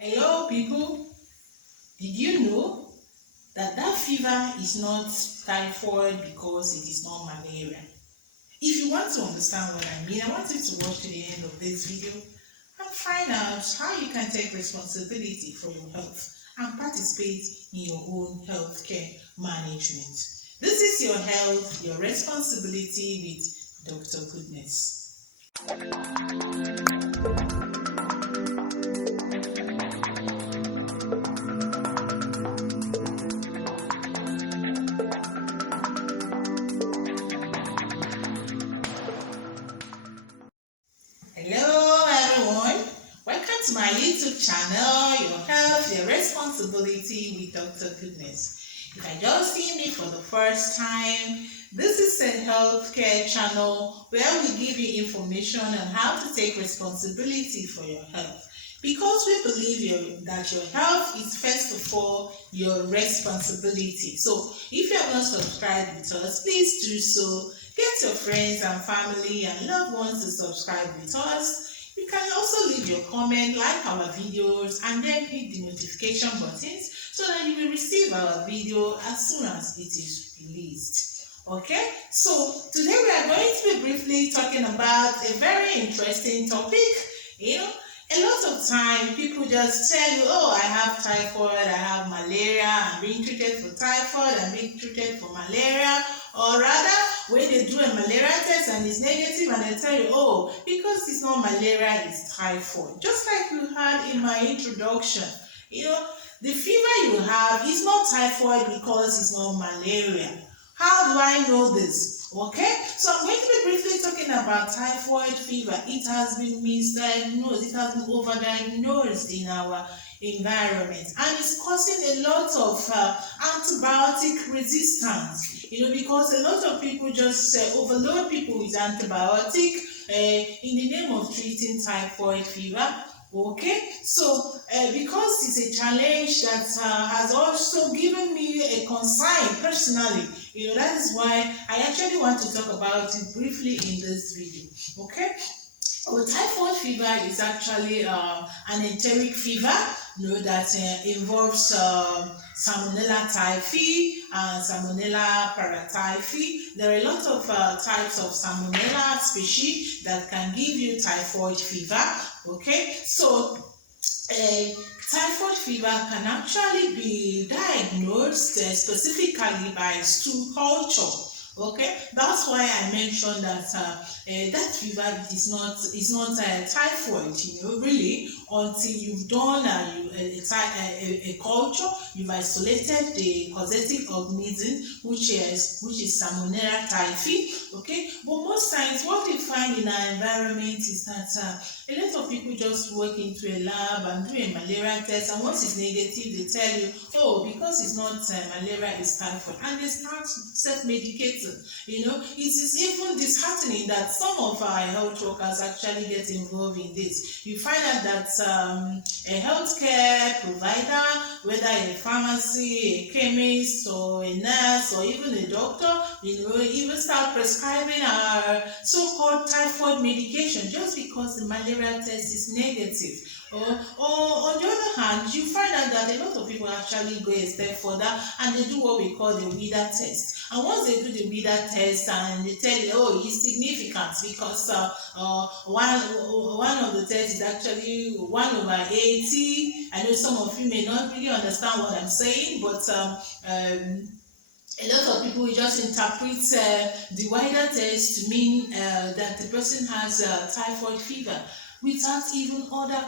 Hello people, did you know that fever is not typhoid because it is not malaria? If you want to understand what I mean, I want you to watch to the end of this video and find out how you can take responsibility for your health and participate in your own healthcare management. This is your health, your responsibility with Dr. Goodness. Hello everyone, welcome to my YouTube channel, Your Health, Your Responsibility with Dr. Goodness. If I just see me for the first time, this is a healthcare channel where we give you information on how to take responsibility for your health. Because we believe that your health is first of all your responsibility. So if you have not subscribed with us, please do so. Get your friends and family and loved ones to subscribe with us. You can also leave your comment, like our videos, and then hit the notification buttons so that you will receive our video as soon as it is released. Okay, so today we are going to be briefly talking about a very interesting topic. A lot of time people just tell you, oh, I have typhoid, I have malaria, I'm being treated for typhoid, I'm being treated for malaria. Or rather, when they do a malaria test and it's negative and they tell you, oh, because it's not malaria, it's typhoid. Just like you had in my introduction, the fever you have is not typhoid because it's not malaria. How do I know this? Okay, so I'm going to be briefly talking about typhoid fever. It has been misdiagnosed, it has been overdiagnosed in our environment, and it's causing a lot of antibiotic resistance. Because a lot of people just overload people with antibiotic in the name of treating typhoid fever. Okay, so because it's a challenge that has also given me a concern personally, that is why I actually want to talk about it briefly in this video. Okay, typhoid fever is actually an enteric fever, that involves Salmonella typhi and Salmonella paratyphi. There are a lot of types of Salmonella species that can give you typhoid fever. Okay, so typhoid fever can actually be diagnosed specifically by stool culture. Okay, that's why I mentioned that that fever is not typhoid, really, until you've done a culture, you've isolated the causative organism, which is Salmonella typhi. Okay, but most times what we find in our environment is that a lot of people just walk into a lab and do a malaria test, and once it's negative, they tell you, oh, because it's not malaria, it's typhoid, and they start self-medicating. It is even disheartening that some of our health workers actually get involved in this. You find out that a healthcare provider, whether a pharmacy, a chemist, or a nurse, or even a doctor, even start prescribing our so-called typhoid medication just because the malaria test is negative. Or on the other hand, you find out that a lot of people actually go a step further and they do what we call the WIDA test. And once they do the WIDA test and they tell you, oh, it's significant because one of the tests is actually 1/80. I know some of you may not really understand what I'm saying, but a lot of people just interpret the WIDA test to mean that the person has typhoid fever without even other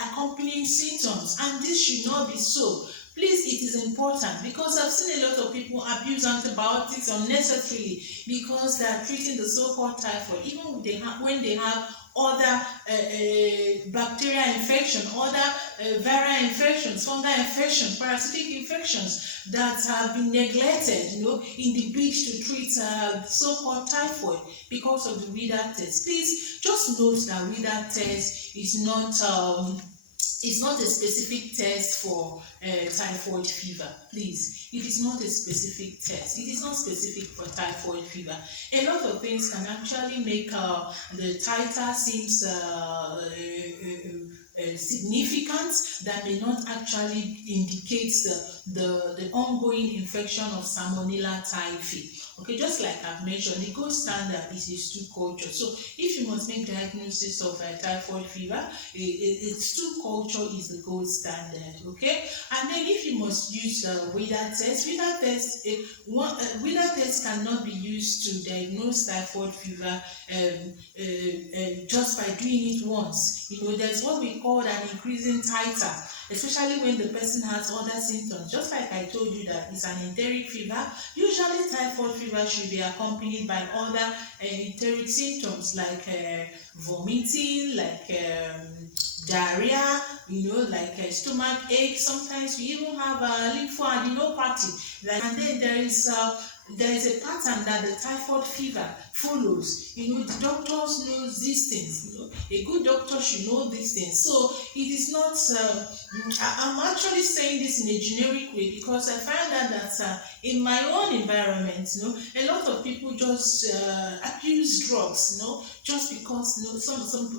accompanying symptoms, and this should not be so. Please, it is important, because I've seen a lot of people abuse antibiotics unnecessarily because they are treating the so-called typhoid, even when they have other bacterial infection, other viral infections, fungal infections, parasitic infections that have been neglected, in the bid to treat so-called typhoid because of the WIDA test. Please just note that WIDA test is not a specific test for typhoid fever. Please, it is not a specific test. It is not specific for typhoid fever. A lot of things can actually make the titer seems significant, that may not actually indicate the ongoing infection of Salmonella typhi. Okay, just like I've mentioned, the gold standard is a stool culture. So if you must make diagnosis of typhoid fever, a stool culture is the gold standard. Okay, and then if you must use Whether test cannot be used to diagnose typhoid fever just by doing it once. There's what we call an increasing titer, especially when the person has other symptoms. Just like I told you that it's an enteric fever, usually typhoid fever should be accompanied by other enteric symptoms like vomiting, like diarrhea, like stomach ache. Sometimes you even have lymphadenopathy. And then there is a pattern that the typhoid fever follows. The doctors know these things. A good doctor should know these things. So it is not. I'm actually saying this in a generic way because I find out that in my own environment, a lot of people just abuse drugs. Just because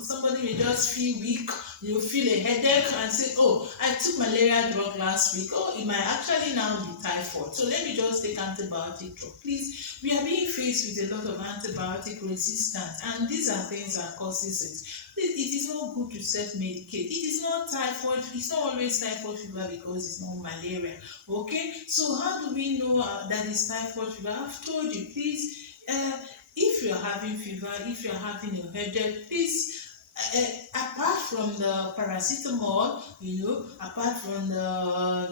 somebody may just feel weak, feel a headache and say, "Oh, I took malaria drug last week. Oh, it might actually now be typhoid. So let me just take antibiotic drug." Please, we are being faced with a lot of antibiotic resistance, and these are things that causes it. It is not good to self-medicate. It is not typhoid. It's not always typhoid fever because it's not malaria. Okay, so how do we know that it's typhoid fever? I've told you. Please, if you're having fever, if you're having a headache, please, apart from the paracetamol, apart from the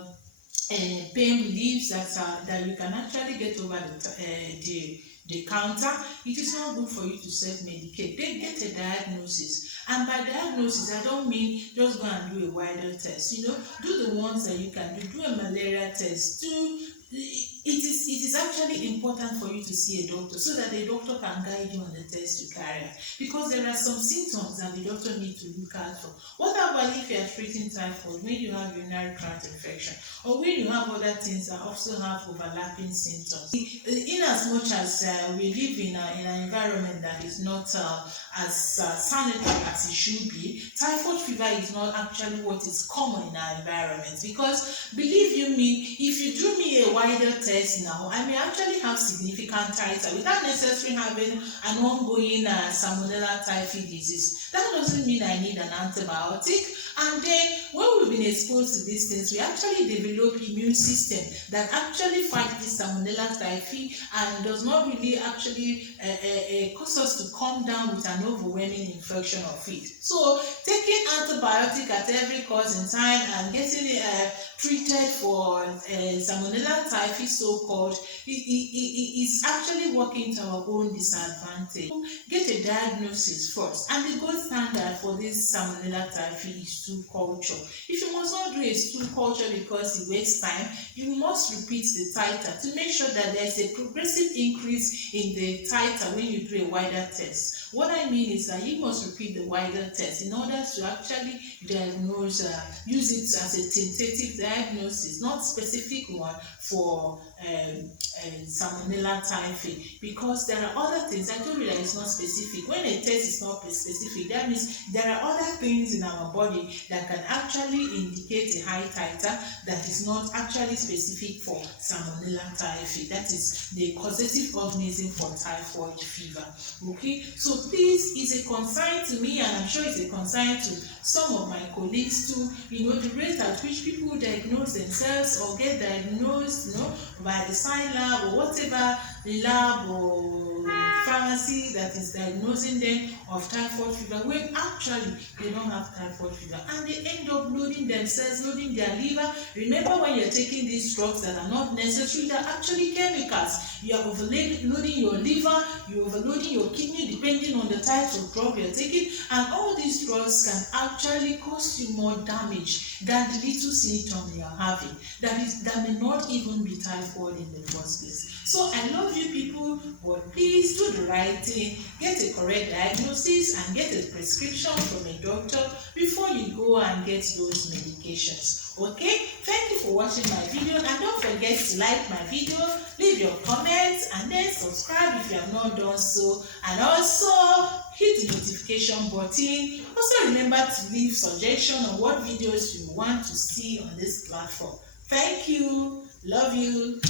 pain reliefs that you can actually get over the counter, it is not good for you to self-medicate. Then get a diagnosis. And by diagnosis, I don't mean just go and do a wider test. Do the ones that you can do. Do a malaria test. It is actually important for you to see a doctor so that the doctor can guide you on the test to carry out. Because there are some symptoms that the doctor needs to look out for. What about if you are treating typhoid when you have urinary tract infection, or when you have other things that also have overlapping symptoms? In as much as we live in an environment that is not as sanitary as it should be, typhoid fever is not actually what is common in our environment. Because believe you me, if you do me a wider test now, I may actually have significant titer without necessarily having an ongoing Salmonella typhi disease. That doesn't mean I need an antibiotic. And then when we've been exposed to these things, we actually develop immune system that actually fight this Salmonella typhi and does not really actually cause us to come down with an overwhelming infection of it. So taking antibiotic at every cost in time and getting treated for Salmonella typhi, so-called, is actually working to our own disadvantage. Get a diagnosis first, and the gold standard for this Salmonella typhi is stool culture. If you must not do a stool culture because it wastes time, you must repeat the titer to make sure that there is a progressive increase in the titer when you do a wider test. What I mean is that you must repeat the wider test in order to actually diagnose, use it as a tentative diagnosis, not specific one for Salmonella typhi, because there are other things. I told you that it's not specific. When a test is not specific, that means there are other things in our body that can actually indicate a high titer that is not actually specific for Salmonella typhi. That is the causative organism for typhoid fever. Okay, so please, it's a concern to me, and I'm sure it's a concern to some of my colleagues too. The rate at which people diagnose themselves or get diagnosed, by the sign lab or whatever lab or pharmacy that is diagnosing them of typhoid fever, when actually they don't have typhoid fever, and they end up loading themselves, loading their liver. Remember, when you're taking these drugs that are not necessary, they're actually chemicals. You are overloading your liver, you're overloading your kidney, depending on the type of drug you're taking, and all these drugs can actually cause you more damage than the little symptom you're having that may not even be typhoid in the first place. So I love you people, but please please do the right thing, get a correct diagnosis and get a prescription from a doctor before you go and get those medications. Okay, thank you for watching my video, and don't forget to like my video, leave your comments, and then subscribe if you have not done so, and also hit the notification button. Also remember to leave suggestion on what videos you want to see on this platform. Thank you. Love you.